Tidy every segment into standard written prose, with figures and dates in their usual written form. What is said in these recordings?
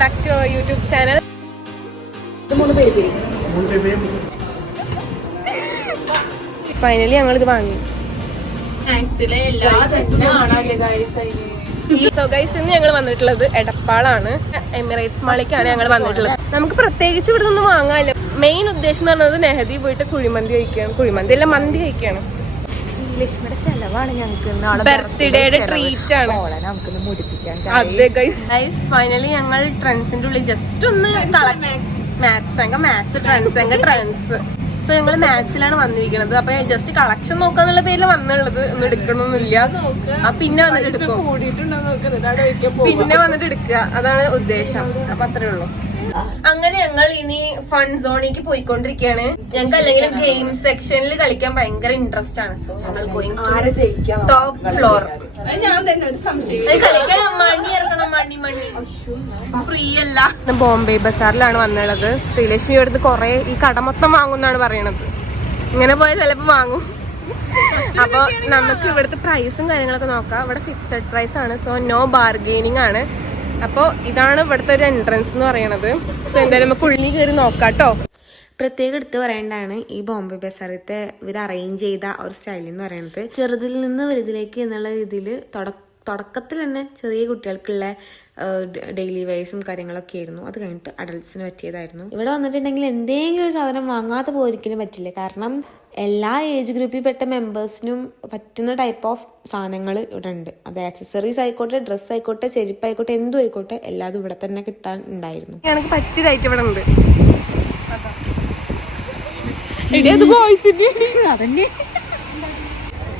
back to our YouTube channel. Finally ഞങ്ങളിത് വാങ്ങി. So guys, ഇന്ന് ഞങ്ങൾ വന്നിട്ടുള്ളത് എടപ്പാളാണ്. എമിറേറ്റ്സ് മാളിക്കാണ് ഞങ്ങൾ വന്നിട്ടുള്ളത്. നമുക്ക് പ്രത്യേകിച്ച് ഇവിടെ നിന്നും വാങ്ങാമല്ലോ. മെയിൻ ഉദ്ദേശം എന്ന് പറയുന്നത് നെഹദി പോയിട്ട് കുഴിമന്തി കഴിക്കുകയാണ്. കുഴിമന്തി അല്ല, മന്തി കഴിക്കുകയാണ്. ചെലവാണ് ഞങ്ങൾക്ക് ബർത്ത്ഡേയുടെ ട്രീറ്റ് ആണ്. അതെ ഗൈസ്, ഫൈനലി ഞങ്ങൾ ട്രെൻഡ്സിന്റെ ഉള്ളിൽ ജസ്റ്റ് ഒന്ന് ട്രെൻഡ്സ്. സോ ഞങ്ങൾ മാത്സിലാണ് വന്നിരിക്കുന്നത്. അപ്പൊ ജസ്റ്റ് കളക്ഷൻ നോക്കാന്നുള്ള പേരിൽ വന്നുള്ളത്. ഒന്നും എടുക്കണമെന്നില്ല. പിന്നെ വന്നിട്ട് എടുക്കും, പിന്നെ വന്നിട്ട് എടുക്കുക, അതാണ് ഉദ്ദേശം. അപ്പൊ അത്രേ ഉള്ളൂ. അങ്ങനെ ഞങ്ങൾ ഇനി ഫൺ സോണിലേക്ക് പോയിക്കൊണ്ടിരിക്കുകയാണ്. ഞങ്ങൾക്ക് അല്ലെങ്കിൽ ഗെയിം സെക്ഷനിൽ കളിക്കാൻ ഭയങ്കര ഇൻട്രസ്റ്റ് ആണ്. സോ ഞങ്ങൾ ടോപ്പ് ഫ്ലോർ കളിക്കാൻ. മണി ഇറക്കണം, മണി ഫ്രീ അല്ല. ബോംബെ ബസാറിലാണ് വന്നുള്ളത്. ശ്രീലക്ഷ്മി ഇവിടുന്ന് കൊറേ ഈ കട മൊത്തം വാങ്ങുന്നാണ് പറയണത്. ഇങ്ങനെ പോയാൽ ചിലപ്പോ വാങ്ങും. അപ്പൊ നമുക്ക് ഇവിടുത്തെ പ്രൈസും കാര്യങ്ങളൊക്കെ നോക്കാം. ഇവിടെ ഫിക്സഡ് പ്രൈസ് ആണ്. സോ നോ ബാർഗെയിനിങ് ആണ്. അപ്പോൾ ഇതാണ് ഇവിടുത്തെ ഒരു എൻട്രൻസ് എന്ന് പറയണത്. സോ എന്തായാലും നമുക്ക് ഉള്ളിൽ കയറി നോക്കാട്ടോ. പ്രത്യേകം എടുത്ത് പറയേണ്ടതാണ് ഈ ബോംബെ ബസാറത്തെ ഇവർ അറേഞ്ച് ചെയ്ത ഒരു സ്റ്റൈൽ എന്ന് പറയുന്നത്. ചെറുതിൽ നിന്ന് വലുതിലേക്ക് എന്നുള്ള രീതിയിൽ തുടക്കത്തിൽ തന്നെ ചെറിയ കുട്ടികൾക്കുള്ള ഡെയിലി വെയർസും കാര്യങ്ങളൊക്കെ ആയിരുന്നു. അത് കഴിഞ്ഞിട്ട് അഡൽട്സിന് പറ്റിയതായിരുന്നു. ഇവിടെ വന്നിട്ടുണ്ടെങ്കിൽ എന്തെങ്കിലും ഒരു സാധനം വാങ്ങാതെ പോയിരിക്കാനും പറ്റില്ല. കാരണം എല്ലാ ഏജ് ഗ്രൂപ്പിൽ പെട്ട മെമ്പേഴ്സിനും പറ്റുന്ന ടൈപ്പ് ഓഫ് സാധനങ്ങൾ ഇവിടെ ഉണ്ട്. അത് ആക്സസറീസ് ആയിക്കോട്ടെ, ഡ്രസ്സ് ആയിക്കോട്ടെ, ചെരുപ്പായിക്കോട്ടെ, എന്തും ആയിക്കോട്ടെ, എല്ലാതും ഇവിടെ തന്നെ കിട്ടാൻ ഉണ്ടായിരുന്നു. എനിക്ക് പറ്റിയതായിട്ട് ഇവിടെ ഉണ്ട്.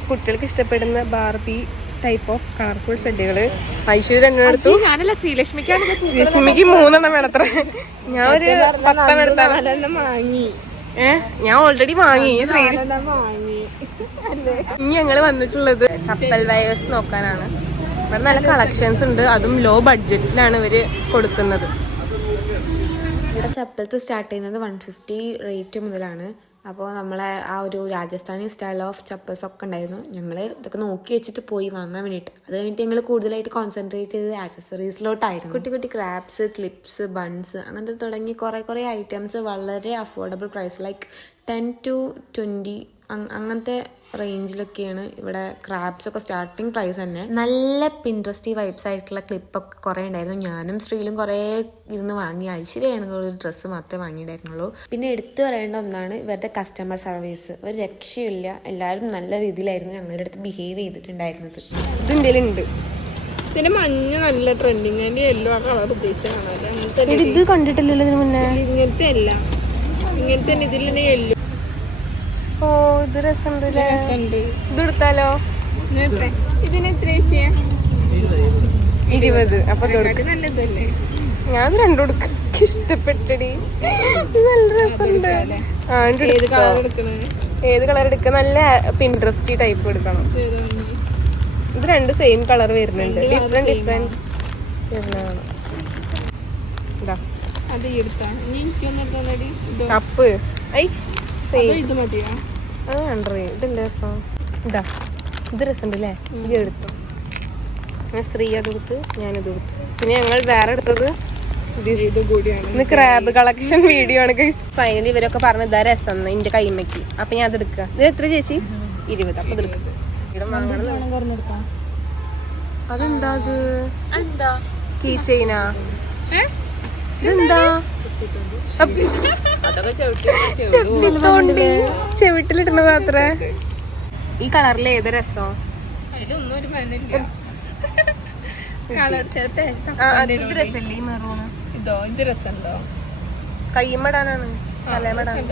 കുട്ടികൾക്ക് ഇഷ്ടപ്പെടുന്ന ബാർബി ടൈപ്പ് ഓഫ് കളർഫുൾ സെറ്റുകള് ഐശ്വര്യ രണ്ടെടുത്തു. ഞാനല്ല, ശ്രീലക്ഷ്മിക്കാണ്. ശ്രീലക്ഷ്മിക്ക് 3 എണ്ണം വേണത്ര. ഞാൻ ഒരു 10 എണ്ണം എടുത്താൽ വാങ്ങി. ഞാൻ ഓൾറെഡി വാങ്ങി. ഇനി ഞങ്ങള് വന്നിട്ടുള്ളത് ചപ്പൽ വയേഴ്സ് നോക്കാനാണ്. ഇവിടെ നല്ല കളക്ഷൻസ് ഉണ്ട്. അതും ലോ ബഡ്ജറ്റിലാണ് ഇവര് കൊടുക്കുന്നത്. ഇവിടെ ചപ്പലത്ത് സ്റ്റാർട്ട് ചെയ്യുന്നത് 150 റേറ്റ് മുതലാണ്. അപ്പോൾ നമ്മളെ ആ ഒരു രാജസ്ഥാനി സ്റ്റൈൽ ഓഫ് ചപ്പൽസ് ഒക്കെ ഉണ്ടായിരുന്നു. ഞങ്ങൾ ഇതൊക്കെ നോക്കി വെച്ചിട്ട് പോയി വാങ്ങാൻ വേണ്ടിയിട്ട്. അത് കഴിഞ്ഞിട്ട് ഞങ്ങൾ കൂടുതലായിട്ട് കോൺസെൻട്രേറ്റ് ചെയ്തത് ആക്സസറീസിലോട്ടായിരുന്നു. കുട്ടി കുട്ടി ക്രാബ്സ്, ക്ലിപ്സ്, ബൺസ് അങ്ങനത്തെ തുടങ്ങി കുറേ ഐറ്റംസ് വളരെ അഫോർഡബിൾ പ്രൈസ്, ലൈക്ക് 10 to 20 അങ്ങനത്തെ റേഞ്ചിലൊക്കെയാണ് ഇവിടെ ക്രാബ്സ് ഒക്കെ സ്റ്റാർട്ടിങ് പ്രൈസ് തന്നെ. നല്ല പിൻട്രസ്റ്റി വൈബ്സ് ആയിട്ടുള്ള ക്ലിപ്പൊക്കെ കുറേ ഉണ്ടായിരുന്നു. ഞാനും ശ്രീലും കുറേ ഇരുന്ന് വാങ്ങി. ഐശ്വര്യമാണെങ്കിൽ ഒരു ഡ്രസ്സ് മാത്രമേ വാങ്ങിയിട്ടുണ്ടായിരുന്നുള്ളൂ. പിന്നെ എടുത്തു പറയേണ്ട ഒന്നാണ് ഇവരുടെ കസ്റ്റമർ സർവീസ്. ഒരു രക്ഷയില്ല. എല്ലാവരും നല്ല രീതിയിലായിരുന്നു ഞങ്ങളുടെ അടുത്ത് ബിഹേവ് ചെയ്തിട്ടുണ്ടായിരുന്നത്. ഇതെന്തെങ്കിലും ഇതിന്റെ മഞ്ഞ നല്ല ട്രെൻഡിങ്. അതിന്റെ യെല്ലോ കളർ ഉദ്ദേശിച്ചാണ്. ഇത് കണ്ടിട്ടില്ലല്ലോ ഇതിന് മുന്നേ. ഇങ്ങനത്തെ അല്ല, ഇങ്ങനത്തെ ഇതിൽ യെല്ലോ. ഓ, ഇത് രസമുണ്ട്. ഇത് എടുത്താലോ? ഇതിന് എത്ര 20. അപ്പൊ നല്ലതല്ലേ? ഞാൻ രണ്ടും എടുക്കും. ഇഷ്ടപ്പെട്ടടി, നല്ല രസമുണ്ട്. ഏത് കളർ എടുക്കുക? നല്ല പിൻട്രസ്റ്റി ടൈപ്പ് എടുക്കണം. ഇത് 2 സെയിം കളർ വരുന്നുണ്ട്. ഡിഫറെന്റ് വരുന്നതാണ്. കപ്പ് ഇത് മതിയാ? അത് കണ്ടേ. ഇതല്ലേ രസം. ഇത് രസമുണ്ട് അല്ലേ? ഇത് എടുത്തു. ശ്രീ അത് കൊടുത്ത്, ഞാനിത് കൊടുത്തു. പിന്നെ ഞങ്ങൾ വേറെ എടുത്തത് ഇന്ന് ക്രാബ് കളക്ഷൻ വീഡിയോ ആണ്. ഫൈനലി ഇവരൊക്കെ പറഞ്ഞു ഇതാ രസം എന്റെ കൈമയ്ക്ക്. അപ്പൊ ഞാൻ അതെടുക്കുക. ഇത് എത്ര ചേച്ചി? 20. അപ്പൊ ഇതെടുക്കുക. അതെന്താ അത്? കീ ചെയിനാ? ഇതെന്താ? ചെവിട്ടിലിട്ടുന്നത് അത്ര. ഈ കളറിൽ ഏത് രസം? കൈമടാനാണ്, തലമടാണ്.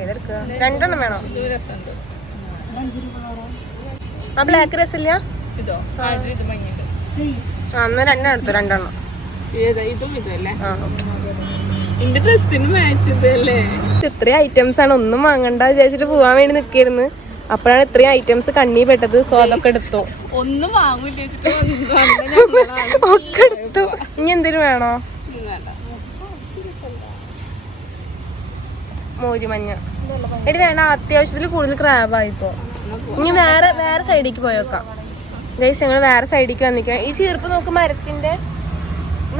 ഏതെടുക്കുക? 2 എണ്ണം വേണോ? ആ ബ്ലാക്ക് രസമില്ല. എന്നാ 2 എണ്ണം എടുത്തു. 2 എണ്ണം. ഇത്രയും ഐറ്റംസ് ആണ്. ഒന്നും വാങ്ങണ്ട വിചാരിച്ചിട്ട് പോവാൻ വേണ്ടി നിക്കായിരുന്നു. അപ്പോഴാണ് ഇത്രയും ഐറ്റംസ് കണ്ണി പെട്ടത്. സോ അതൊക്കെ എടുത്തു. ഒന്നും ഒക്കെ എടുത്തു. ഇനി എന്തെങ്കിലും വേണോ? മോരുമഞ്ഞ എടി വേണം. അത്യാവശ്യത്തിൽ കൂടുതൽ ക്രാബായിപ്പോ. ഇനി വേറെ സൈഡിലേക്ക് പോയേക്കാം. ഗൈസ് ഞങ്ങൾ വേറെ സൈഡിലേക്ക് വന്നിക്കാം. ഈ ചീർപ്പ് നോക്ക്, മരത്തിന്റെ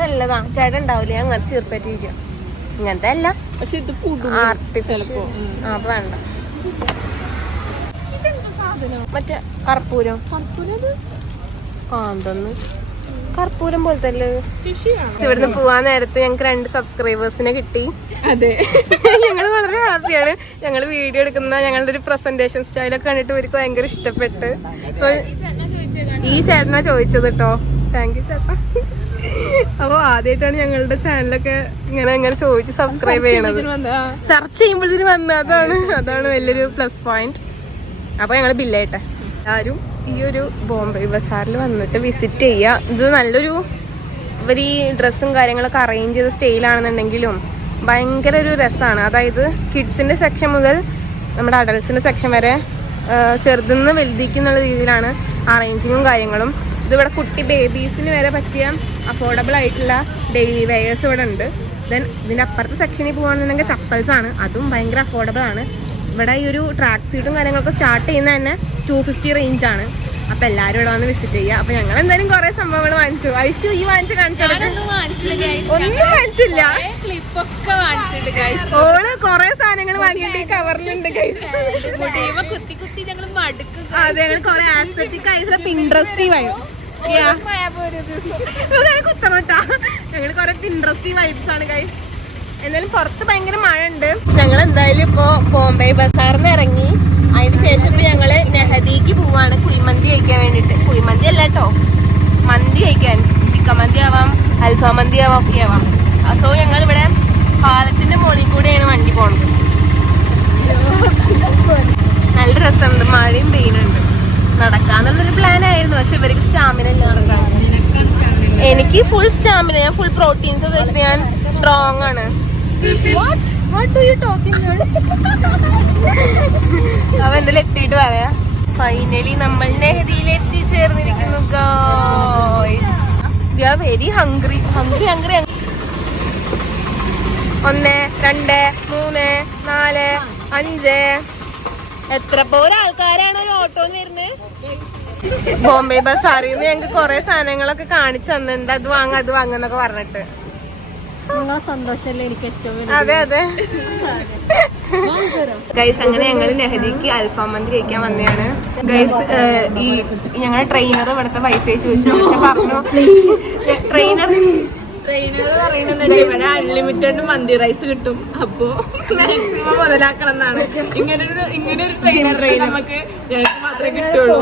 നല്ലതാ. ചേട്ടൻ ഉണ്ടാവില്ലേ അങ്ങനത്തെ ചീർപ്പറ്റിരിക്കും. ഇങ്ങനത്തെ അല്ല, പക്ഷെ ഇത് ആർട്ടിഫിഷ്യൽ. അപ്പൊ വേണ്ട. മറ്റേ കർപ്പൂരം. എന്തൊന്ന് കർപ്പൂരം പോലത്തെ അല്ലേ? ഇവിടുന്ന് പോവാൻ നേരത്തെ ഞങ്ങക്ക് 2 സബ്സ്ക്രൈബേഴ്സിനെ കിട്ടി. അതെ, ഞങ്ങൾ വളരെ ഹാപ്പിയാണ്. ഞങ്ങൾ വീഡിയോ എടുക്കുന്ന ഞങ്ങളുടെ ഒരു പ്രസന്റേഷൻ സ്റ്റൈലൊക്കെ കണ്ടിട്ട് ഇവർക്ക് ഭയങ്കര ഇഷ്ടപ്പെട്ട്. സോ ഈ ചേട്ടനാ ചോദിച്ചത് കേട്ടോ. താങ്ക് യു ചേട്ടാ. അപ്പൊ ആദ്യമായിട്ടാണ് ഞങ്ങളുടെ ചാനലൊക്കെ ഇങ്ങനെ ചോദിച്ച് സബ്സ്ക്രൈബ് ചെയ്യണത്. സെർച്ച് ചെയ്യുമ്പോഴത്തേന് വന്ന അതാണ് വലിയൊരു പ്ലസ് പോയിന്റ്. അപ്പൊ ഞങ്ങള് ബില്ലായിട്ടെ എല്ലാവരും ഈ ഒരു ബോംബെ ബസാറിൽ വന്നിട്ട് വിസിറ്റ് ചെയ്യുക. ഇത് നല്ലൊരു ഇവർ ഈ ഡ്രസ്സും കാര്യങ്ങളൊക്കെ അറേഞ്ച് ചെയ്ത സ്റ്റൈലാണെന്നുണ്ടെങ്കിലും ഭയങ്കര ഒരു രസമാണ്. അതായത് കിഡ്സിന്റെ സെക്ഷൻ മുതൽ നമ്മുടെ അഡൽട്സിന്റെ സെക്ഷൻ വരെ ചെറുതിന്ന് വലുതിക്കുന്നുള്ള രീതിയിലാണ് അറേഞ്ചിങ്ങും കാര്യങ്ങളും. ഇതിവിടെ കുട്ടി ബേബീസിന് വരെ പറ്റിയ അഫോർഡബിൾ ആയിട്ടുള്ള ഡെയിലി വെയേഴ്സ് ഇവിടെ ഉണ്ട്. ദെൻ ഇതിന്റെ അപ്പുറത്തെ സെക്ഷനിൽ പോകുകയാണെന്നുണ്ടെങ്കിൽ ചപ്പൽസ് ആണ്, അതും ഭയങ്കര അഫോർഡബിൾ ആണ്. ഇവിടെ ഈ ഒരു ട്രാക്ക് സൂട്ടും കാര്യങ്ങളൊക്കെ സ്റ്റാർട്ട് ചെയ്യുന്നത് തന്നെ 250 റേഞ്ചാണ്. അപ്പൊ എല്ലാവരും ഇവിടെ വന്ന് വിസിറ്റ് ചെയ്യുക. അപ്പൊ ഞങ്ങൾ എന്തായാലും കുറെ സംഭവങ്ങൾ വാങ്ങിച്ചു. ഐഷു ഈ വാങ്ങിച്ച് ഒന്നും വാങ്ങിച്ചില്ല. ഓള് കുറെ സാധനങ്ങൾ വാങ്ങിയിട്ട് കവറിലുണ്ട്. അതെ, ഞങ്ങൾ കുറെ ആസ്തെറ്റിക് ആയിട്ടുള്ള പിൻട്രസ്റ്റി കുത്തണോട്ടാ. ഞങ്ങൾ കുറെ പിൻട്രസ്റ്റി വൈബ്സ് ആണ് ഗൈസ്. എന്നാലും പുറത്ത് ഭയങ്കര മഴ ഉണ്ട്. ഞങ്ങൾ എന്തായാലും ഇപ്പൊ ബോംബെ ബസാറിന്ന് ഇറങ്ങി. അതിന് ശേഷം ഇപ്പൊ ഞങ്ങള് നെഹദിക്ക് പോവാണ് കുഴിമന്തി കഴിക്കാൻ വേണ്ടിട്ട്. കുഴിമന്തി അല്ല കേട്ടോ, മന്തി കഴിക്കാൻ. ചിക്കൻ മന്തി ആവാം, അൽഫാം മന്തി ആവാം, ഒക്കെ ആവാം. സോ ഞങ്ങൾ ഇവിടെ പാലത്തിന്റെ മുകളിൽ കൂടെയാണ് വണ്ടി പോണത്. നല്ല രസമുണ്ട്, മഴയും പെയ്യുന്നുണ്ട്. നടക്കാന്നുള്ളൊരു പ്ലാൻ ആയിരുന്നു, പക്ഷെ ഇവർക്ക് സ്റ്റാമിന ഇല്ല നടക്കാൻ. എനിക്ക് ഫുൾ സ്റ്റാമിന, ഞാൻ ഫുൾ പ്രോട്ടീൻസ് ഒക്കെ വെച്ചിട്ട് ഞാൻ സ്ട്രോങ് ആണ്. അവ എന്തെങ്കിലും എത്തിയിട്ട് പറയാ. ഫൈനലി നമ്മൾ നെഹദിയിൽ എത്തിച്ചേർന്നിരിക്കുന്നു guys. We are very hungry. 1 2 3 4 5 എത്ര പോലെ ആൾക്കാരാണ് ഒരു ഓട്ടോന്ന് വരുന്നത്. ബോംബെ ബസാറിൽ നിന്ന് ഞങ്ങക്ക് കൊറേ സാധനങ്ങളൊക്കെ കാണിച്ചു തന്നെ. എന്താ അത് വാങ്ങന്നൊക്കെ പറഞ്ഞിട്ട്. സന്തോഷല്ലേ എനിക്ക് ഏറ്റവും. അതെ അതെ ഗൈസ്, അങ്ങനെ ഞങ്ങൾ നെഹദിക്ക് അൽഫാം മന്തി കഴിക്കാൻ വന്നതാണ് ഗൈസ്. ഈ ഞങ്ങളുടെ ട്രെയിനർ ഇവിടുത്തെ വൈഫൈ ചോദിച്ചു, പക്ഷെ പറഞ്ഞു ട്രെയിനർ പറയുന്നത് ഇവിടെ അൺലിമിറ്റഡ് മന്തി റൈസ് കിട്ടും. അപ്പൊ മാക്സിമം മുതലാക്കണം എന്നാണ്. ഇങ്ങനെ ഒരു ട്രെയിനർ നമുക്ക് ഞങ്ങൾക്ക് മാത്രമേ കിട്ടുള്ളൂ.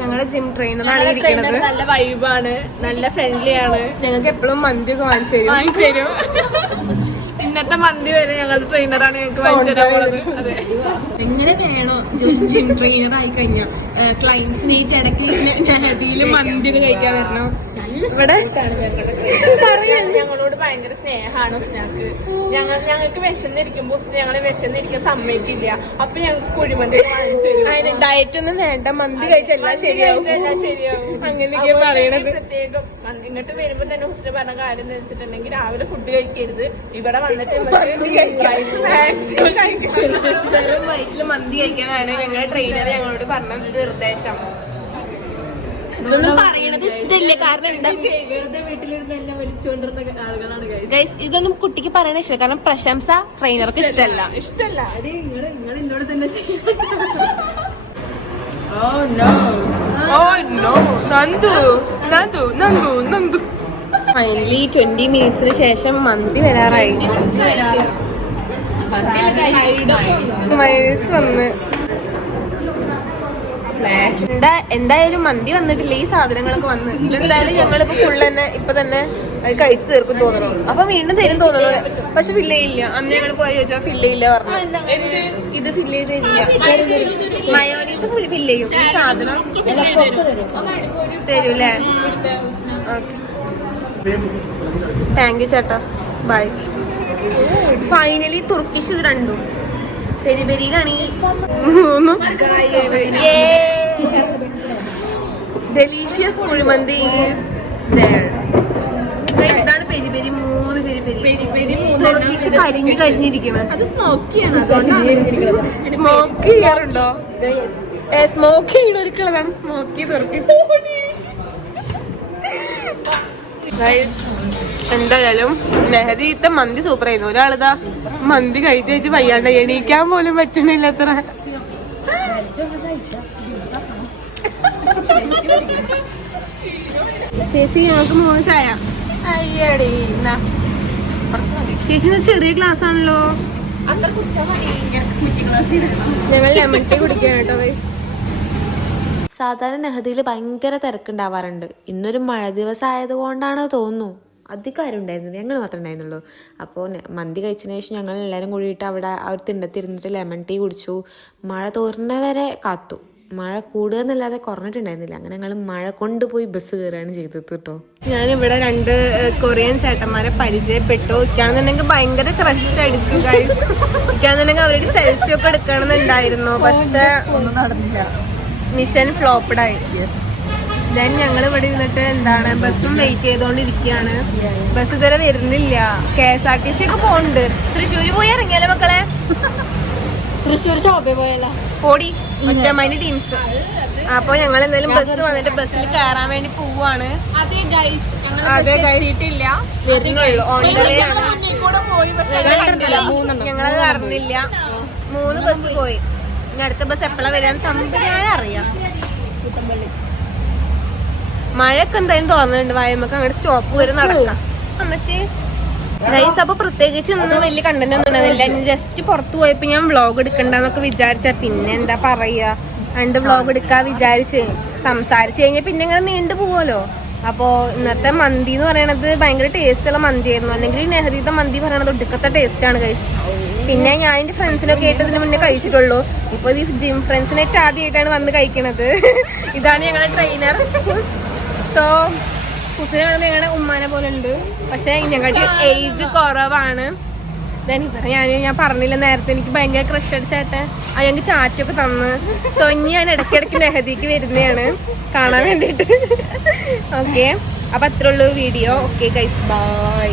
ഞങ്ങളുടെ ജിം ട്രെയിനറാണ് ഇരിക്കുന്നത്. നല്ല വൈബാണ്, നല്ല ഫ്രണ്ട്ലി ആണ്. ഞങ്ങൾക്ക് എപ്പോഴും മന്തി ഒക്കെ വാങ്ങിച്ചു തരും. ഇന്നത്തെ മന്തി വരെ ഞങ്ങളുടെ ട്രെയിനറാണ് ഞങ്ങൾക്ക് വാങ്ങിച്ചു തരാൻ. അതെ, എങ്ങനെ വേണോ ജിം ട്രെയിനർ ആയി കഴിഞ്ഞാൽ ക്ലയൻസിനായിട്ട് ഇടയ്ക്ക് നെഹദിയിൽ മന്തി ഒക്കെ കഴിക്കാൻ വരണോ. ഇവിടെ ഞങ്ങളോട് ഭയങ്കര സ്നേഹമാണ് ഉസ്നാക്ക്. ഞങ്ങൾക്ക് വിശന്നിരിക്കുമ്പോ ഞങ്ങളെ വിശന്നിരിക്കാൻ സമ്മതിക്കില്ല. അപ്പൊ ഞങ്ങൾക്ക് കുഴിമന്തി വാങ്ങിച്ചു. ഡയറ്റ് ഒന്നും വേണ്ട, മന്തി കഴിച്ചെല്ലാം ശരിയാവും. അങ്ങനെയൊക്കെ പറയണത്. പ്രത്യേകം ഇങ്ങോട്ട് വരുമ്പോ തന്നെ ഹുസ്ന പറഞ്ഞ കാര്യം എന്ന് വെച്ചിട്ടുണ്ടെങ്കിൽ രാവിലെ ഫുഡ് കഴിക്കരുത്. ഇവിടെ വന്നിട്ട് വെറും വയറ്റില് മന്തി കഴിക്കാനാണ് ഞങ്ങളുടെ ട്രെയിനർ ഞങ്ങളോട് പറഞ്ഞ നിർദ്ദേശം. ഇതൊന്നും പറയണത് ഇഷ്ടമില്ല, കാരണം എന്താ വീട്ടിലിരുന്ന് എന്നെ വലിച്ചുകൊണ്ടിരുന്ന ആളുകളാണ് ഗൈസ്. ഇതൊന്നും കുട്ടിക്ക് പറയണ ഇഷ്ടം, കാരണം പ്രശംസ ട്രെയിനർക്ക് ഇഷ്ടമല്ല. നിങ്ങൾ എന്നോട് തന്നെ ഫൈനലി 20 മിനിറ്റ്സിന് ശേഷം മന്തി വരാറായി. മൈനസ് വന്ന് എന്തായാലും മന്തി വന്നിട്ടില്ല. ഈ സാധനങ്ങളൊക്കെ വന്ന് ഇതെന്തായാലും ഞങ്ങളിപ്പോ ഫുള്ള് തന്നെ ഇപ്പൊ തന്നെ അത് കഴിച്ചു തീർക്കും തോന്നണം. അപ്പൊ വീണ്ടും തരും തോന്നണു, പക്ഷെ ഫില്ല് ചെയ്യില്ല. അന്ന് ഞങ്ങൾ പോയി ചോദിച്ചാൽ ഫില്ല് ചെയ്യില്ല പറഞ്ഞു. ഇത് ഫില്ല് ചെയ്തില്ല. മയോണീസ് ഫില്ല് ചെയ്യും. ഈ സാധനം തരൂല്ലേ? താങ്ക് യു ചേട്ടാ, ബൈ. ഫൈനലി തുർക്കിഷ് ഇത് രണ്ടും പെരി പെരിയിലാണ് ഈ മൂന്നും. ഡെലീഷ്യസ് കുഴിമന്തി ഇതാണ് peri peri. 3 peri peri. Turkish കരിഞ്ഞിരിക്കണം. സ്മോക്ക് ചെയ്യാറുണ്ടോ? സ്മോക്ക് ചെയ്യണ ഒരു കളറാണ് സ്മോക്കി തുർക്കിഷ്. എന്തായാലും നെഹദീത്തെ മന്തി സൂപ്പർ ആയിരുന്നു. ഒരാളിതാ മന്തി കഴിച്ച് വയ്യാണ്ട് എണീക്കാൻ പോലും പറ്റണില്ല അത്ര. ചേച്ചി ഞങ്ങൾക്ക് 3 ചായ. ചേച്ചി ചെറിയ ഗ്ലാസ് ആണല്ലോ. ഞങ്ങൾ ലെമൺ ടീ കുടിക്കണം കേട്ടോ. സാധാരണ നെഹദിയിൽ ഭയങ്കര തിരക്കുണ്ടാവാറുണ്ട്. ഇന്നൊരു മഴ ദിവസം ആയതുകൊണ്ടാണ് തോന്നുന്നു അധികം ആരും ഉണ്ടായിരുന്നത്, ഞങ്ങൾ മാത്രമേ ഉണ്ടായിരുന്നുള്ളൂ. അപ്പോൾ മന്തി കഴിച്ചതിന് ശേഷം ഞങ്ങൾ എല്ലാവരും കൂടിയിട്ട് അവിടെ ആ ഒരു തിണ്ടത്തിരുന്നിട്ട് ലെമൺ ടീ കുടിച്ചു. മഴ തോർന്നവരെ കാത്തു. മഴ കൂടുക എന്നല്ലാതെ കുറഞ്ഞിട്ടുണ്ടായിരുന്നില്ല. അങ്ങനെ ഞങ്ങൾ മഴ കൊണ്ടുപോയി ബസ് കയറുകയാണ് ചെയ്തത് കേട്ടോ. ഞാനിവിടെ 2 കൊറിയൻ ചേട്ടന്മാരെ പരിചയപ്പെട്ടു. ഇക്കാണെന്നുണ്ടെങ്കിൽ ഭയങ്കര ക്രഷ് അടിച്ചു. ഇക്കാണെന്നുണ്ടെങ്കിൽ അവരുടെ സെൽഫി ഒക്കെ എടുക്കണമെന്നുണ്ടായിരുന്നു, പക്ഷെ ഒന്നും നടന്നില്ല. മിഷൻ ഫ്ലോപ്പ്ഡ് ആയി. ദെൻ ഞങ്ങൾ ഇവിടെ ഇരുന്നിട്ട് ബസ്സും വെയിറ്റ് ചെയ്തോണ്ടിരിക്കുകയാണ്. ബസ് ഇതുവരെ വരുന്നില്ല. KSRTC ഒക്കെ പോകുന്നുണ്ട്. തൃശ്ശൂര് പോയി ഇറങ്ങിയാലോ മക്കളെ? തൃശ്ശൂർ ഷോപ്പിൽ പോയല്ലോ. ഓടി ഒറ്റമൈന് ടീംസ്. അപ്പൊ ഞങ്ങൾ എന്തായാലും ബസ് വന്നിട്ട് ബസ്സിൽ കയറാൻ വേണ്ടി പോവാണ്. അതെ വരുന്നുള്ളൂ. ഞങ്ങളത് അറിഞ്ഞില്ല. 3 ബസ് പോയി. ഇനി അടുത്ത ബസ് എപ്പോഴാ വരാന്ന് തമ്പുരാൻ അറിയാം. മഴയൊക്കെ എന്തായാലും തോന്നുന്നുണ്ട്. വായമ്മക്ക് അങ്ങോട്ട് സ്റ്റോപ്പ് വരെ നടക്കാം. അമ്മച്ചി ഗൈസ്, അപ്പൊ പ്രത്യേകിച്ച് ഇന്ന് വലിയ കണ്ടന്റ് ഒന്നും ഉണ്ടായിരുന്നില്ല. ഇനി ജസ്റ്റ് പുറത്തു പോയപ്പോ ഞാൻ വ്ളോഗ് എടുക്കണ്ടെന്നൊക്കെ വിചാരിച്ച, പിന്നെ എന്താ പറയാ, 2 വ്ളോഗ് എടുക്കാ വിചാരിച്ച് സംസാരിച്ച് കഴിഞ്ഞാൽ പിന്നെ ഇങ്ങനെ നീണ്ടു പോവല്ലോ. അപ്പോ ഇന്നത്തെ മന്തി എന്ന് പറയണത് ഭയങ്കര ടേസ്റ്റുള്ള മന്തി ആയിരുന്നു. അല്ലെങ്കിൽ നെഹദീത്തെ മന്തി പറയണത് ഒടുക്കത്തെ ടേസ്റ്റ് ആണ് ഗൈസ്. പിന്നെ ഞാൻ എന്റെ ഫ്രണ്ട്സിനൊക്കെ ആയിട്ട് ഇതിന് മുന്നേ കഴിച്ചിട്ടുള്ളൂ. ഇപ്പൊ ഈ ജിം ഫ്രണ്ട്സിനായിട്ട് ആദ്യമായിട്ടാണ് വന്ന് കഴിക്കണത്. ഇതാണ് ഞങ്ങളുടെ ട്രെയിനർ. സോ കുസിനെ കാണുമ്പോൾ ഞങ്ങളുടെ ഉമ്മാനെ പോലെ ഉണ്ട്, പക്ഷെ ഞങ്ങളുടെ ഏജ് കുറവാണ്. ഞാൻ പറഞ്ഞില്ല നേരത്തെ, എനിക്ക് ഭയങ്കര ക്രഷ് അടിച്ചാട്ടെ ഞങ്ങൾക്ക് ചാറ്റൊക്കെ തന്ന്. സോ ഇനി ഞാൻ ഇടയ്ക്കിടയ്ക്ക് നെഹദിക്ക് വരുന്നതാണ് കാണാൻ വേണ്ടിയിട്ട്. ഓക്കെ, അപ്പൊ അത്രേ ഉള്ളൂ വീഡിയോ. Okay guys, by.